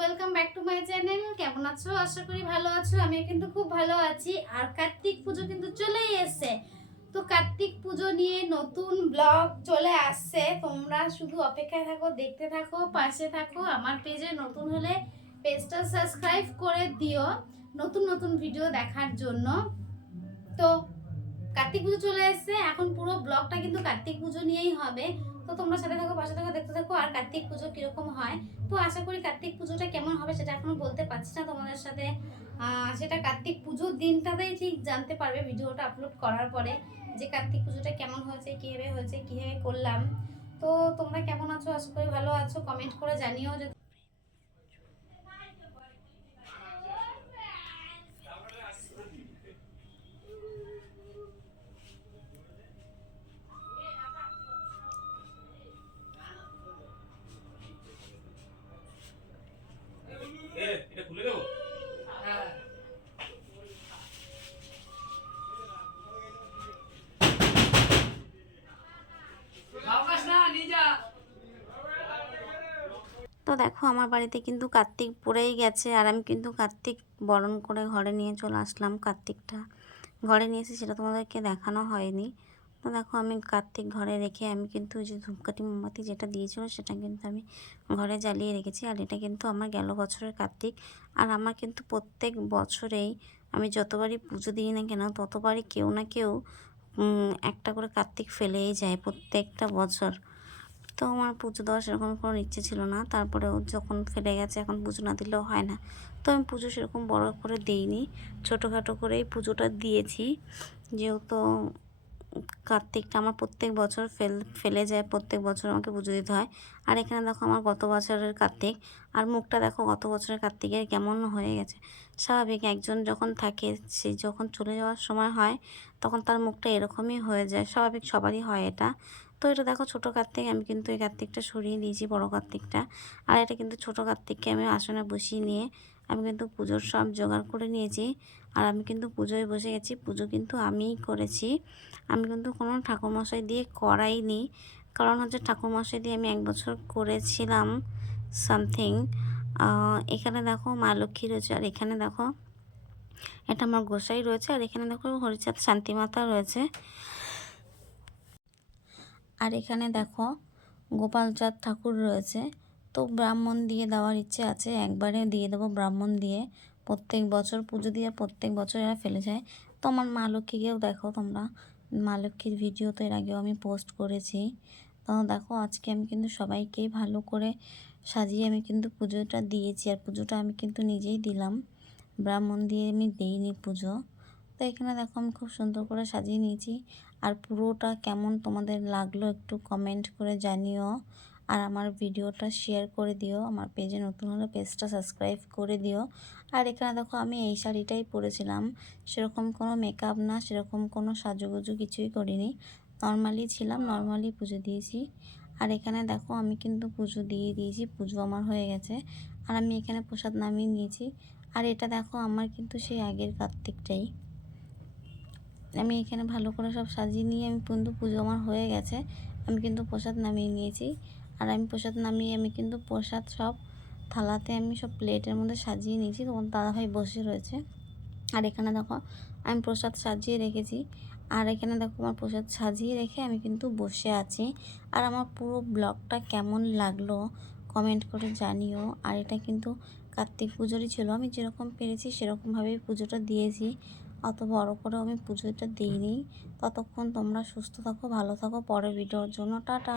Welcome back to my channel. কেমন আছো? আশা করি ভালো আছো। আমি কিন্তু খুব ভালো আছি। আর কার্তিক পুজো কিন্তু চলেই এসেছে। তো কার্তিক পুজো নিয়ে নতুন ব্লগ চলে আসছে। তোমরা শুধু অপেক্ষায় থাকো, দেখতে থাকো, পাশে থাকো। আমার পেজে নতুন হলে পেজটা সাবস্ক্রাইব করে দিও নতুন নতুন ভিডিও দেখার জন্য। তো কার্তিক পুজো চলে এসেছে, এখন পুরো ব্লগটা কিন্তু কার্তিক পুজো নিয়েই হবে। তো তোমরা সাথে থাকো, পাশে থাকো, দেখতে থাকো। আর কার্তিক পুজো কিরকম হয়, তো আশা করি কার্তিক পুজোটা কেমন হবে সেটা এখনো বলতে পারছি না তোমাদের সাথে। সেটা কার্তিক পুজোর দিনটাতেই ঠিক জানতে পারবে ভিডিওটা আপলোড করার পরে, যে কার্তিক পুজোটা কেমন হয়েছে, কীভাবে করলাম। তো তোমরা কেমন আছো? আশা করি ভালো আছো। কমেন্ট করে জানিও যে এটা খুলে দেবো। তো দেখো আমার বাড়িতে কিন্তু কার্তিক পড়েই গেছে, আর আমি কিন্তু কার্তিক বরণ করে ঘরে নিয়ে চলে আসলাম। কার্তিকটা ঘরে নিয়ে এসে সেটা তোমাদেরকে দেখানো হয়নি। তো দেখো আমি কার্তিক ঘরে রেখে আমি কিন্তু ওই যে ধূপকাঠি মোমবাতি যেটা দিয়েছিল সেটা কিন্তু আমি ঘরে জ্বালিয়ে রেখেছি। আর এটা কিন্তু আমার গেল বছরের কার্তিক। আর আমার কিন্তু প্রত্যেক বছরেই আমি যতবারই পুজো দিই না কেন ততবারই কেউ না কেউ একটা করে কার্তিক ফেলেই যায় প্রত্যেকটা বছর। তো আমার পুজো দেওয়ার সেরকম কোনো ইচ্ছে ছিল না, তারপরেও যখন ফেলে গেছে এখন পুজো না দিলেও হয় না। তো আমি পুজো সেরকম বড় করে দিইনি, ছোটোখাটো করেই পুজোটা দিয়েছি। যেহেতু কার্তিকটা আমার প্রত্যেক বছর ফেলে যায়, প্রত্যেক বছর আমাকে পুজো দিতে হয়। আর এখানে দেখো আমার গত বছরের কার্তিক, আর মুখটা দেখো গত বছরের কার্তিকের কেমন হয়ে গেছে। স্বাভাবিক, একজন যখন থাকে সে যখন চলে যাওয়ার সময় হয় তখন তার মুখটা এরকমই হয়ে যায়, স্বাভাবিক, সবারই হয় এটা। তো এটা দেখো ছোটো কার্তিক, আমি কিন্তু এই কার্তিকটা সরিয়ে দিয়েছি বড় কার্তিকটা। আর এটা কিন্তু ছোটো কার্তিককে আমি আসনে বসিয়ে নিয়ে আমি কিন্তু পুজোর সব জোগাড় করে নিয়েছি। আর আমি কিন্তু পুজোয় বসে গেছি। পুজো কিন্তু আমিই করেছি, আমি কিন্তু কোনো ঠাকুরমশাই দিয়ে করাইনি। কারণ হচ্ছে ঠাকুরমশাই দিয়ে আমি 1 বছর করেছিলাম সামথিং। এখানে দেখো মা লক্ষ্মী রয়েছে, আর এখানে দেখো এটা আমার গোসাই রয়েছে, আর এখানে দেখো হরিচাঁদ শান্তিমাতা রয়েছে। আর এখানে দেখো গোপালচাঁদ ঠাকুর রয়েছে। তো ব্রাহ্মণ দিয়ে দেওয়ার ইচ্ছে আছে, একবারে দিয়ে দেবো ব্রাহ্মণ দিয়ে। প্রত্যেক বছর পুজো দিয়ে প্রত্যেক বছর এরা ফেলে যায়। তো আমার মা লক্ষ্মীকেও দেখো তোমরা, মা লক্ষ্মীর ভিডিও তো এর আগেও আমি পোস্ট করেছি। তো দেখো আজকে আমি কিন্তু সবাইকেই ভালো করে সাজিয়ে আমি কিন্তু পুজোটা দিয়েছি। আর পুজোটা আমি কিন্তু নিজেই দিলাম, ব্রাহ্মণ দিয়ে আমি দিইনি পুজো। তো এখানে দেখো আমি খুব সুন্দর করে সাজিয়ে নিয়েছি। আর পুরোটা কেমন তোমাদের লাগলো একটু কমেন্ট করে জানিও। আর আমার ভিডিওটা শেয়ার করে দিও, আমার পেজে নতুন হলে পেজটা সাবস্ক্রাইব করে দিও। আর এখানে দেখো আমি এই শাড়িটাই পরেছিলাম, সেরকম কোনো মেকআপ না, সেরকম কোনো সাজুগুজু কিছুই করিনি, নর্মালি ছিলাম, নর্মালি পুজো দিয়েছি। আর এখানে দেখো আমি কিন্তু পুজো দিয়ে দিয়েছি, পুজো আমার হয়ে গেছে। আর আমি এখানে প্রসাদ নামিয়ে নিয়েছি। আর এটা দেখো আমার কিন্তু সেই আগের কার্তিকটাই, আমি এখানে ভালো করে সব সাজিয়ে নিয়ে আমি কিন্তু পুজো আমার হয়ে গেছে, আমি কিন্তু প্রসাদ নামিয়ে নিয়েছি। আর আমি প্রসাদ নামিয়ে আমি কিন্তু প্রসাদ সব থালাতে আমি সব প্লেটের মধ্যে সাজিয়ে নিয়েছি। তখন দাদাভাই বসে রয়েছে। আর এখানে দেখো আমি প্রসাদ সাজিয়ে রেখেছি। আর এখানে দেখো আমার প্রসাদ সাজিয়ে রেখে আমি কিন্তু বসে আছি। আর আমার পুরো ব্লগটা কেমন লাগলো কমেন্ট করে জানিও। আর এটা কিন্তু কার্তিক পুজোরই ছিল, আমি যেরকম পেরেছি সেরকমভাবেই পুজোটা দিয়েছি, অত বড় করেও আমি পুজোটা দিইনি। ততক্ষণ তোমরা সুস্থ থাকো, ভালো থাকো। পরের ভিডিওর জন্য টাটা।